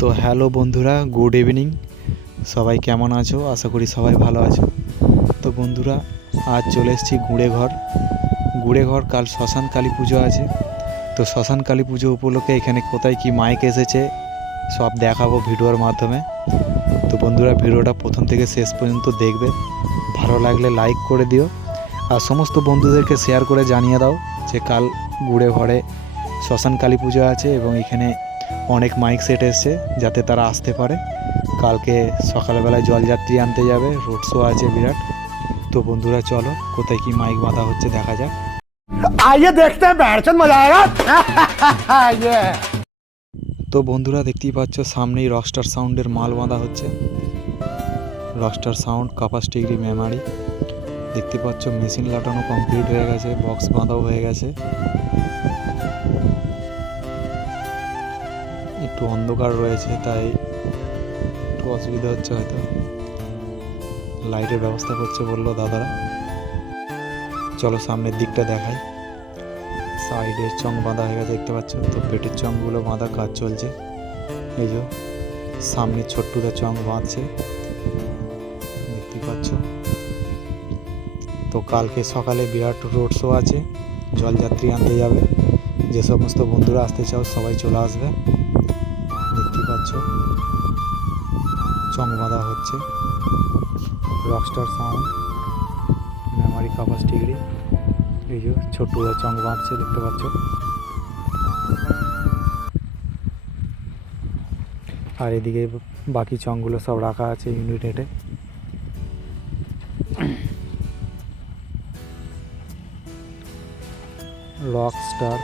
তো হ্যালো বন্ধুরা, good evening. সবাই কেমন আছো? আশা করি সবাই ভালো আছো। তো বন্ধুরা, আজ চলে এসেছি গুঁড়ে ঘর। গুঁড়ে ঘর, কাল শ্মশান কালী পুজো আছে। তো শ্মশান কালী পুজো উপলক্ষে এখানে কোথায় কি মাইক এসেছে, সব দেখাবো ভিডিওর মাধ্যমে। তো বন্ধুরা, ভিডিওটা প্রথম থেকে শেষ পর্যন্ত দেখবে। ভালো লাগলে লাইক করে দিও। আর সমস্ত বন্ধুদেরকে শেয়ার করে জানিয়ে দাও যে কাল গুঁড়ে ঘরে শ্মশান কালী পুজো আছে এবং এখানে অনেক মাইক সেট এসছে যাতে তারা আসতে পারে। কালকে সকালবেলায় জলযাত্রী আনতে যাবে রোড শো আছে বিরাট। তো বন্ধুরা চলো কোথায় কি মাইক বাঁধা হচ্ছে দেখা যাক। আইয়ে দেখতে মজা তো বন্ধুরা দেখতেই পাচ্ছ সামনেই রকস্টার সাউন্ডের মাল বাঁধা হচ্ছে। রকস্টার সাউন্ড কাপাস ডিগ্রি মেমারি দেখতে পাচ্ছ মেশিন লাটানো কমপ্লিট হয়ে গেছে বক্স বাঁধাও হয়ে গেছে। একটু অন্ধকার রয়েছে, তাই একটু অসুবিধা হচ্ছে হয়তো। লাইটের ব্যবস্থা করছে বলল দাদারা। চলো সামনের দিকটা দেখাই। সাইডে চং বাঁধা হয়ে গেছে, দেখতে পাচ্ছ? তো পেটের চংগুলো বাঁধা, কাজ চলছে। এই যে সামনে ছোট্টুদের চং বাঁধছে, দেখতে পাচ্ছ? তো কালকে সকালে বিরাট রোড শো আছে, জলযাত্রী আনতে যাবে। যে সমস্ত বন্ধুরা আসতে চাও, সবাই চলে আসবে। পাচ্ছ চং বাঁধা হচ্ছে। রকস্টার সাউন্ড মেমারি কাপাস ডিগ্রি এই যে ছোট্টুরা চং বাঁধছে, দেখতে পাচ্ছ? আর এদিকে বাকি চংগুলো সব রাখা আছে ইউনিট হেঁটে রক স্টার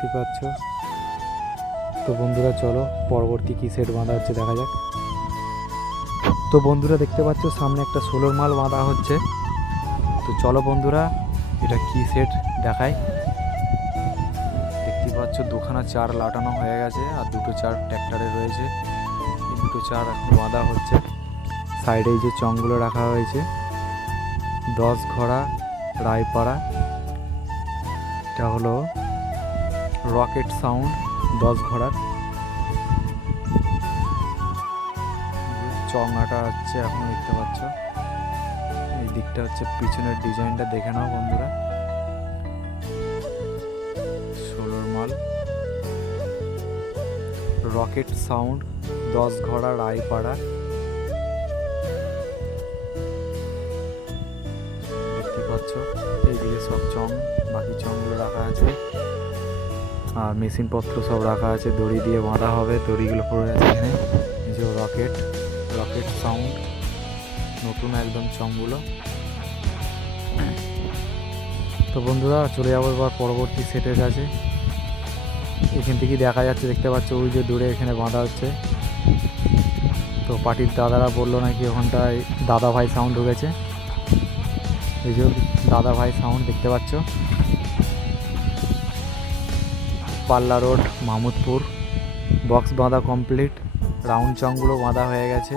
দেখতে পাচ্ছ। তো বন্ধুরা, চলো পরবর্তী কি সেট বাঁধা হচ্ছে দেখা যাক। তো বন্ধুরা, দেখতে পাচ্ছ, সামনে একটা সোলোর মাল বাঁধা হচ্ছে। তো চলো বন্ধুরা, এটা কি সেট দেখায় দেখতে পাচ্ছ, দুখানা চার লাটানো হয়ে গেছে আর দুটো চার ট্র্যাক্টরে রয়েছে। দুটো চার বাঁধা হচ্ছে। সাইডে যে চংগুলো রাখা হয়েছে। দশ ঘোড়া, রায়পাড়া। এটা হলো রকেট সাউন্ড, দশ ঘোড়ার। চঙাটা হচ্ছে এখন দেখতে পাচ্ছ। এই দিকটা হচ্ছে পিছনের ডিজাইনটা দেখে নাও বন্ধুরা। ষোলোর মাল। রকেট সাউন্ড, দশ ঘোড়া রায়পাড়া। দেখতে পাচ্ছ এইদিকে সব চং, বাকি চংগুলো রাখা আছে। আর মেশিনপত্র সব রাখা আছে, দড়ি দিয়ে বাঁধা হবে, দড়িগুলো পড়ে আছে এখানে যে রকেট রকেট সাউন্ড নতুন একদম চংগুলো তো বন্ধুরা, চলে যাব এবার পরবর্তী সেটের কাছে। এখান থেকেই দেখা যাচ্ছে, দেখতে পাচ্ছ ওই যে দূরে এখানে বাঁধা হচ্ছে। তো পার্টির দাদারা বলল নাকি ওখানটায় দাদা ভাই সাউন্ড ঢুকেছে। এই যে দাদা ভাই সাউন্ড দেখতে পাচ্ছ। পাল্লা রোড মাহমুদপুর বক্স বাঁধা কমপ্লিট রাউন্ড চংগুলো বাঁধা হয়ে গেছে।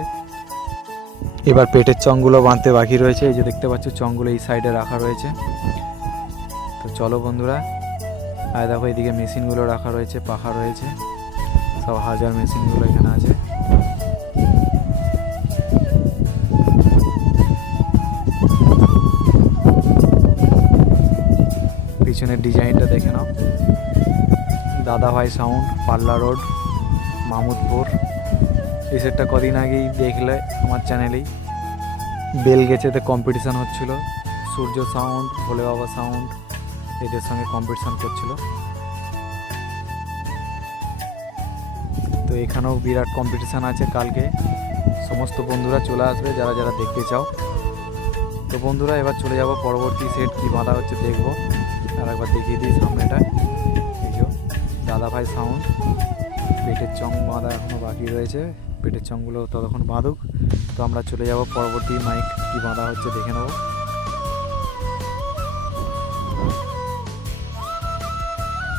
এবার পেটের চংগুলো বাঁধতে বাকি রয়েছে, এই যে দেখতে পাচ্ছ চংগুলো এই সাইডে রাখা রয়েছে। তো চলো বন্ধুরা, আর দেখো এদিকে মেশিনগুলো রাখা রয়েছে, পাখা রয়েছে, সব হাজার মেশিনগুলো এখানে আছে। পিছনের ডিজাইনটা দেখে নাও। দাদা ভাই সাউন্ড পাল্লা রোড মাহমুদপুর এই সেটটা কদিন আগেই দেখলে আমার চ্যানেলেই বেল গেছেতে কম্পিটিশান হচ্ছিল। সূর্য সাউন্ড ভোলে বাবা সাউন্ড এদের সঙ্গে কম্পিটিশান করছিল। তো এখানেও বিরাট কম্পিটিশান আছে কালকে। সমস্ত বন্ধুরা চলে আসবে, যারা যারা দেখতে চাও। তো বন্ধুরা, এবার চলে যাব পরবর্তী সেট কী বাঁধা হচ্ছে দেখব। আর একবার দেখিয়ে দিই সামনেটা। দাদা ভাই সাউন্ড পেটের চং বাঁধা এখনও বাকি রয়েছে, পেটের চংগুলো ততক্ষণ বাঁধুক। তো আমরা চলে যাব পরবর্তী মাইক কী বাঁধা হচ্ছে দেখে নেব।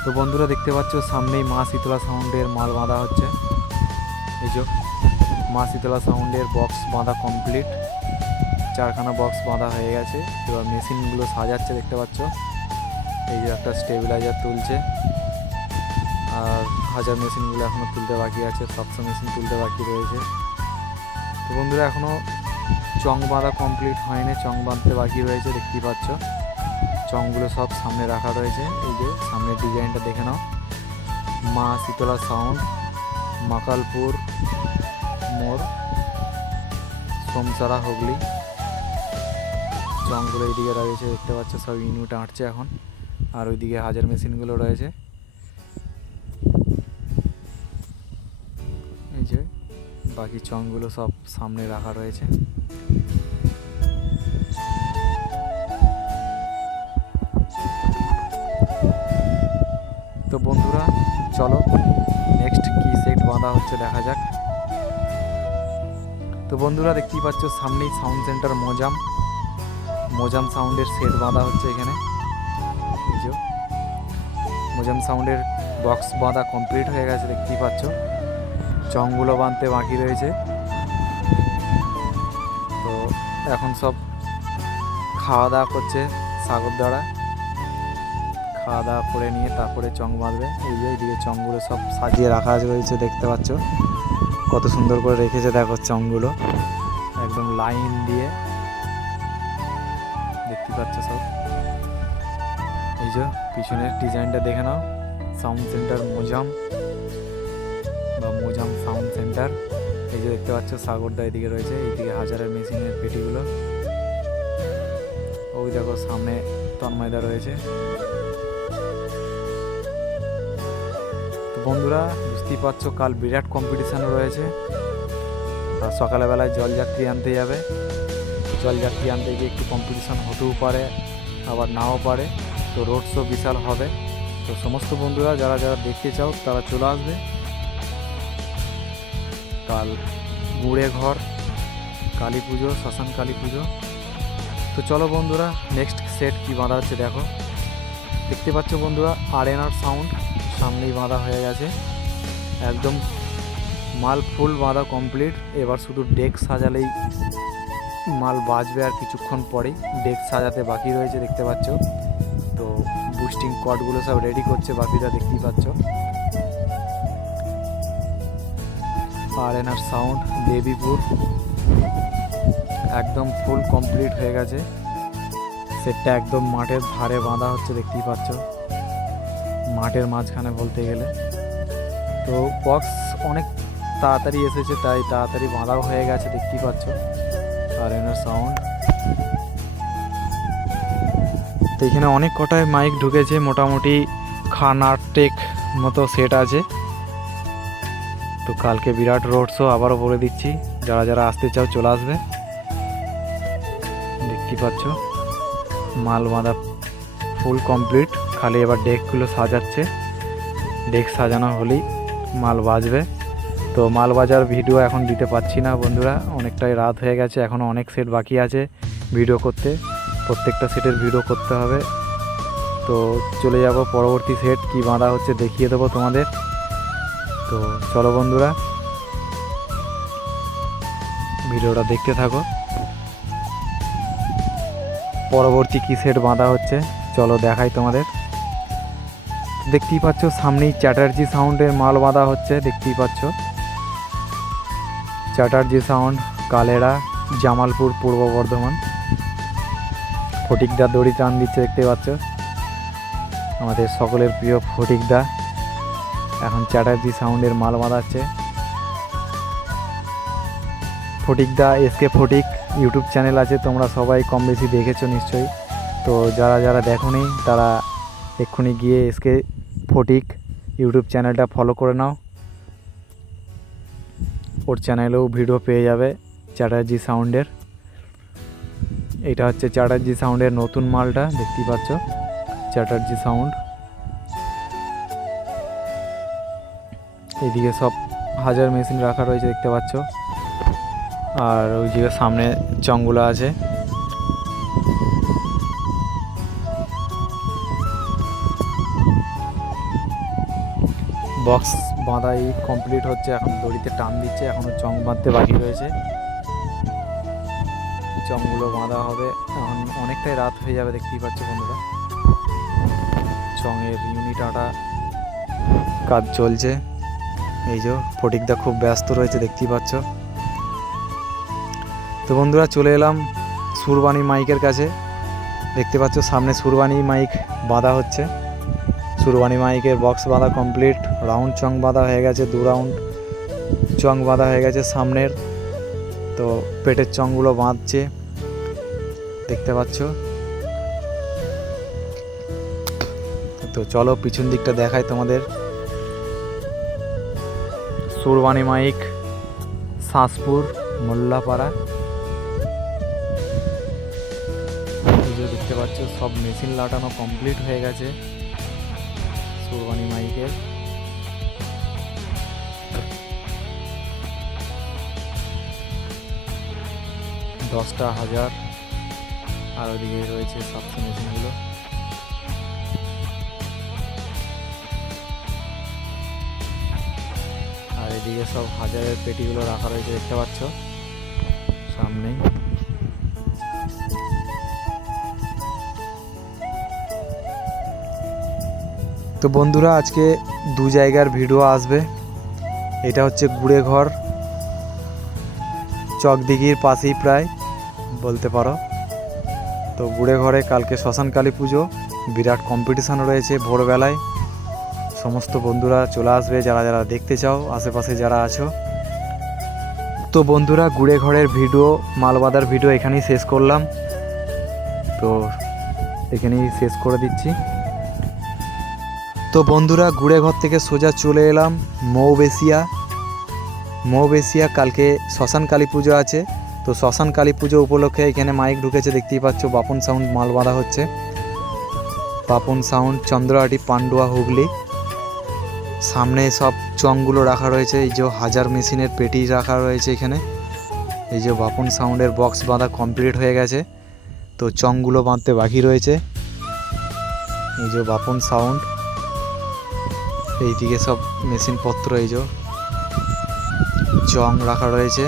তো বন্ধুরা দেখতে পাচ্ছ, সামনেই মা শীতলা সাউন্ডের মাল বাঁধা হচ্ছে। এই যে, মা শীতলা সাউন্ডের বক্স বাঁধা কমপ্লিট চারখানা বক্স বাঁধা হয়ে গেছে। এবার মেশিনগুলো সাজাচ্ছে দেখতে পাচ্ছ। এই যে একটা স্টেবিলাইজার তুলছে। আর হাজার মেশিনগুলো এখনও তুলতে বাকি আছে, সাতশো মেশিন তুলতে বাকি রয়েছে। তো বন্ধুরা এখনও চং বাঁধা কমপ্লিট হয়নি, চং বাঁধতে বাকি রয়েছে, দেখতেই পাচ্ছ। চংগুলো সব সামনে রাখা রয়েছে, এই যে সামনের ডিজাইনটা দেখে নাও। মা শীতলা সাউন্ড মাকালপুর মোড় সোমসারা, হুগলি। চংগুলো এইদিকে রয়েছে, দেখতে পাচ্ছ, সব ইউনিট আঁটছে এখন। আর ওইদিকে হাজার মেশিনগুলো রয়েছে। বাকি চংগুলো সব সামনে রাখা রয়েছে। তো বন্ধুরা, চলো নেক্সট কি সেট বাঁধা হচ্ছে দেখা যাক। তো বন্ধুরা, দেখতেই পাচ্ছ সামনেই সাউন্ড সেন্টার মোজাম। মোজাম সাউন্ডের সেট বাঁধা হচ্ছে এখানে। মোজাম সাউন্ডের বক্স বাঁধা কমপ্লিট হয়ে গেছে, দেখতেই পাচ্ছ। চংগুলো বাঁধতে বাকি রয়েছে। তো এখন সব খাওয়া দাওয়া করছে সাগর দ্বারা খাওয়া দাওয়া করে নিয়ে তারপরে চং বাঁধবে। এই যে এইদিকে চংগুলো সব সাজিয়ে রাখা রয়েছে দেখতে পাচ্ছ। কত সুন্দর করে রেখেছে দেখো চংগুলো। একদম লাইন দিয়ে দেখতে পাচ্ছ সব। এই যে পিছনের ডিজাইনটা দেখে নাও। Sound centre Mojam. সেন্টার এই যে দেখতে পাচ্ছ সাগরদা এদিকে রয়েছে, এইদিকে হাজারের মেশিনের পেটিগুলো। ওই দেখো, সামনে তন্ময়দা রয়েছে। বন্ধুরা, বুঝতেই পারছ, কাল বিরাট কম্পিটিশানও রয়েছে। আর সকালবেলায় জলযাত্রী আনতে যাবে। জলযাত্রী আনতে গিয়ে একটু কম্পিটিশান হতেও পারে, আবার নাও পারে। তো রোড শো বিশাল হবে। তো সমস্ত বন্ধুরা, যারা যারা দেখতে চাও, তারা চলে আসবে। কাল গুড়ে ঘর, কালী পুজো, শ্মশান কালী পুজো। তো চলো বন্ধুরা নেক্সট সেট কি বাঁধা হচ্ছে দেখো। দেখতে পাচ্ছ বন্ধুরা আরএনআর সাউন্ড সামনেই বাঁধা হয়ে গেছে। একদম মাল ফুল বাঁধা কমপ্লিট এবার শুধু ডেক সাজালেই মাল বাজবে আর কিছুক্ষণ পরেই। ডেক সাজাতে বাকি রয়েছে, দেখতে পাচ্ছ। তো বুস্টিং কটগুলো সব রেডি করছে বাকিটা দেখতেই পাচ্ছ। আর এনার সাউন্ড দেবীপুর একদম ফুল কমপ্লিট হয়ে গেছে। সেটটা একদম মাঠের ধারে বাঁধা হচ্ছে, দেখতেই পাচ্ছ। মাঠের মাঝখানে বলতে গেলে। তো বক্স অনেক তাড়াতাড়ি এসেছে, তাই তাড়াতাড়ি বাঁধাও হয়ে গেছে, দেখতেই পাচ্ছ। আর এনার সাউন্ড। তো এখানে অনেক কটায় মাইক ঢুকেছে, মোটামুটি খানার টেক মতো সেট আছে। তো কালকে বিরাট রোড শো আবারও বলে দিচ্ছি। যারা যারা আসতে চাও চলে আসবে। দেখতেই পাচ্ছ। মাল বাঁধা ফুল কমপ্লিট খালি এবার ডেকগুলো সাজাচ্ছে। ডেক সাজানো হলেই মাল বাজবে। তো মাল বাজার ভিডিও এখন দিতে পারছি না বন্ধুরা। অনেকটাই রাত হয়ে গেছে। এখনও অনেক সেট বাকি আছে ভিডিও করতে। প্রত্যেকটা সেটের ভিডিও করতে হবে। তো চলে যাব পরবর্তী সেট কি বাঁধা হচ্ছে দেখিয়ে দেবো তোমাদের। তো চলো বন্ধুরা, ভিডিওটা দেখতে থাকো। পরবর্তী কি সেট বাঁধা হচ্ছে, চলো দেখাই তোমাদের। দেখতেই পাচ্ছ সামনেই চ্যাটার্জি সাউন্ডের মাল বাঁধা হচ্ছে, দেখতেই পাচ্ছ। চ্যাটার্জি সাউন্ড, কালেরা, জামালপুর, পূর্ব বর্ধমান। ফটিকদা দড়ি টান দিচ্ছে, দেখতে পাচ্ছ। আমাদের সকলের প্রিয় ফটিকদা। এখন চ্যাটার্জি সাউন্ডের মাল বাঁধাচ্ছে। ফটিকদা এসকে ফটিক, ইউটিউব চ্যানেল আছে, তোমরা সবাই কম বেশি দেখেছ নিশ্চয়ই। তো যারা যারা দেখোনি, তারা এক্ষুনি গিয়ে এসকে ফটিক ইউটিউব চ্যানেলটা ফলো করে নাও। ওর চ্যানেলেও ভিডিও পেয়ে যাবে চ্যাটার্জি সাউন্ডের। এটা হচ্ছে চ্যাটার্জি সাউন্ডের নতুন মালটা, দেখতেই পাচ্ছ। চ্যাটার্জি সাউন্ড। এইদিকে সব হাজার মেশিন রাখা রয়েছে, দেখতে পাচ্ছ। আর ওইদিকে সামনে চংগুলো আছে। বক্স বাঁধাই কমপ্লিট হচ্ছে, এখন দড়িতে টান দিচ্ছে এখনও চং বাঁধতে বাকি রয়েছে। চংগুলো বাঁধা হবে, এখন অনেকটাই রাত হয়ে যাবে, দেখতেই পাচ্ছ বন্ধুরা। চংয়ের ইউনিট আটা কাজ চলছে। এই যে ফটিকদা খুব ব্যস্ত রয়েছে, দেখতেই পাচ্ছ। তো বন্ধুরা, চলে এলাম সুরবানি মাইকের কাছে। দেখতে পাচ্ছ, সামনে সুরবানি মাইক বাঁধা হচ্ছে। সুরবানি মাইকের বক্স বাঁধা কমপ্লিট। রাউন্ড চং বাঁধা হয়ে গেছে, দু রাউন্ড চং বাঁধা হয়ে গেছে সামনের। তো পেটের চংগুলো বাঁধছে। দেখতে পাচ্ছ? তো চলো, পিছন দিকটা দেখায় তোমাদের। সুরবানি মাইক শাঁসপুর মোল্লাপাড়া। যে দেখতে পাচ্ছ, সব মেশিন লাটানো কমপ্লিট হয়ে গেছে সুরবানি মাইকের। দশটা হাজার। আর ওদিকে রয়েছে সাতশো মেশিনগুলো। এদিকে সব হাজারের পেটিগুলো রাখা রয়েছে, দেখতে পাচ্ছ? সামনেই। তো বন্ধুরা, আজকে দু জায়গার ভিডিও আসবে। এটা হচ্ছে গুড়ে ঘর। চকদিঘির পাশেই প্রায়, বলতে পারো। তো গুড়ে ঘরে কালকে শ্মশান কালী পুজো, বিরাট কম্পিটিশান রয়েছে ভোরবেলায়। সমস্ত বন্ধুরা চলে আসবে, যারা যারা দেখতে চাও, আশেপাশে যারা আছো। তো বন্ধুরা, গুড়ে ঘরের ভিডিও, মালবাদার ভিডিও এখানেই শেষ করলাম। তো এখানেই শেষ করে দিচ্ছি। তো বন্ধুরা, গুড়ে ঘর থেকে সোজা চলে এলাম মৌবেশিয়া। মৌবেশিয়া কালকে শ্মশান কালী পুজো আছে। তো শ্মশান কালী পুজো উপলক্ষে এখানে মাইক ঢুকেছে, দেখতেই পাচ্ছ, বাপন সাউন্ড মাল বাঁধা হচ্ছে। বাপন সাউন্ড চন্দ্রহাটি পান্ডুয়া হুগলি। সামনে সব চংগুলো রাখা রয়েছে, এই যে হাজার মেশিনের পেটি রাখা রয়েছে এখানে। এই যে বাপন সাউন্ডের বক্স বাঁধা কমপ্লিট হয়ে গেছে, তো চংগুলো বাঁধতে বাকি রয়েছে। এই যে বাপন সাউন্ড, এইদিকে সব মেশিনপত্র, এই যে চং রাখা রয়েছে।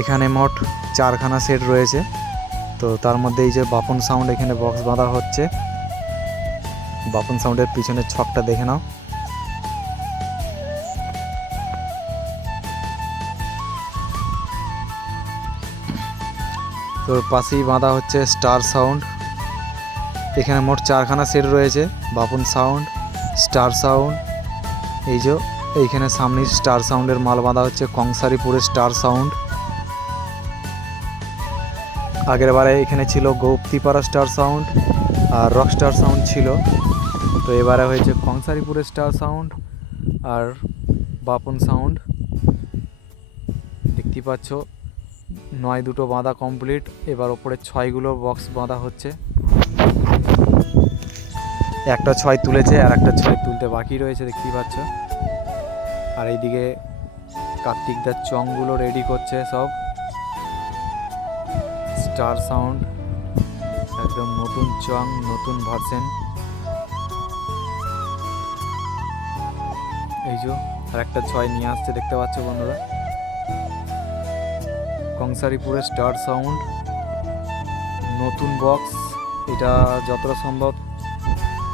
এখানে মোট চারখানা সেট রয়েছে, তো তার মধ্যে এই যে বাপন সাউন্ড এখানে বক্স বাঁধা হচ্ছে। বাপন সাউন্ডের পিছনের ছকটা দেখে নাও। তো পাশেই বাঁধা হচ্ছে স্টার সাউন্ড। এখানে মোট চারখানা সেট রয়েছে, বাপন সাউন্ড, স্টার সাউন্ড। এই যে, এইখানে সামনে স্টার সাউন্ডের মাল বাঁধা হচ্ছে, কংসারিপুরের স্টার সাউন্ড। আগের বারে এখানে ছিল গৌপ্তিপাড়া স্টার সাউন্ড আর রক স্টার সাউন্ড ছিল। তো এবারে হয়েছে কংসারিপুরের স্টার সাউন্ড আর বাপন সাউন্ড। দেখতে পাচ্ছ নয় দুটো বাঁধা কমপ্লিট এবার ওপরে ছয়গুলো বক্স বাঁধা হচ্ছে। একটা ছয় তুলেছে আর একটা ছয় তুলতে বাকি রয়েছে, দেখতেই পাচ্ছ। আর এইদিকে কার্তিকদার চংগুলো রেডি করছে সব। স্টার সাউন্ড একদম নতুন চং, নতুন ভার্সেন এই যে, আর একটা ছয় নিয়ে আসছে, দেখতে পাচ্ছ বন্ধুরা? কংসারিপুরের স্টার সাউন্ড। নতুন বক্স, এটা যতটা সম্ভব।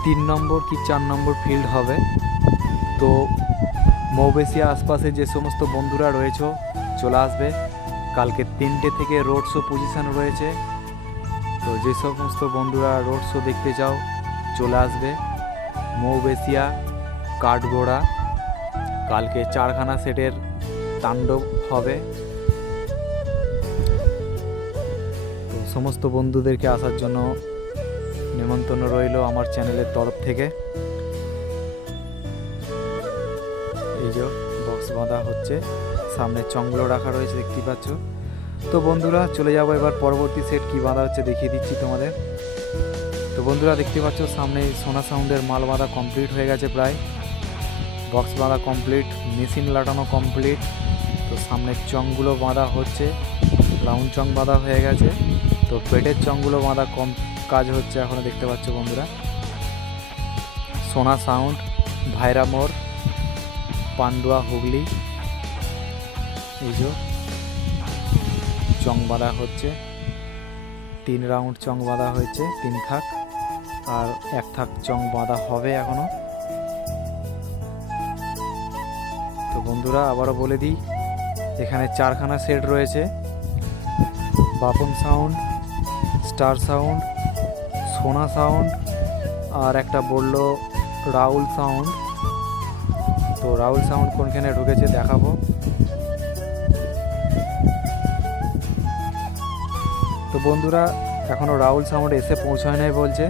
তিন নম্বর কি চার নম্বর ফিল্ড হবে। তো মৌবেশিয়া আশপাশে যে সমস্ত বন্ধুরা রয়েছে, চলে আসবে। কালকে তিনটে থেকে রোড শো পজিশন রয়েছে। তো যে সমস্ত বন্ধুরা রোড শো দেখতে চাও, চলে আসবে। মৌবেশিয়া, কাঠগোড়া। কালকে চারখানা সেটের তাণ্ডব হবে। সমস্ত বন্ধুদেরকে আসার জন্য নিমন্ত্রণ রইল আমার চ্যানেলের তরফ থেকে। এই যে বক্স বাঁধা হচ্ছে, সামনে চংগুলো রাখা রয়েছে দেখতেই পাচ্ছ। তো বন্ধুরা, চলে যাব এবার পরবর্তী সেট কি বাঁধা হচ্ছে দেখিয়ে দিচ্ছি তোমাদের। তো বন্ধুরা, দেখতে পাচ্ছ, সামনে সোনা সাউন্ডের মাল বাঁধা কমপ্লিট হয়ে গেছে প্রায়। বক্স বাঁধা কমপ্লিট মেশিন লাটানো কমপ্লিট তো সামনের চংগুলো বাঁধা হচ্ছে রাউন্ড চং বাঁধা হয়ে গেছে। তো পেটের চংগুলো বাঁধা কম কাজ হচ্ছে এখনও দেখতে পাচ্ছ বন্ধুরা। সোনা সাউন্ড, ভাইরা মোড়, পান্ডুয়া হুগলি, এই চং বাঁধা হচ্ছে। তিন রাউন্ড চং বাঁধা হয়েছে, তিন থাক, আর এক থাক চং বাঁধা হবে এখনও। তো বন্ধুরা, আবারও বলে দিই, এখানে চারখানা সেট রয়েছে। Bapan sound star sound, Sona sound, আর একটা বলল রাহুল সাউন্ড। তো রাহুল সাউন্ড কোনখানে ঢুকেছে দেখাবো। তো বন্ধুরা এখনও রাহুল সাউন্ড এসে পৌঁছায় নাই বলছে।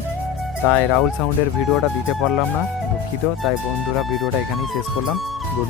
তাই রাহুল সাউন্ডের ভিডিওটা দিতে পারলাম না, দুঃখিত। তাই বন্ধুরা, ভিডিওটা এখানেই শেষ করলাম। গুড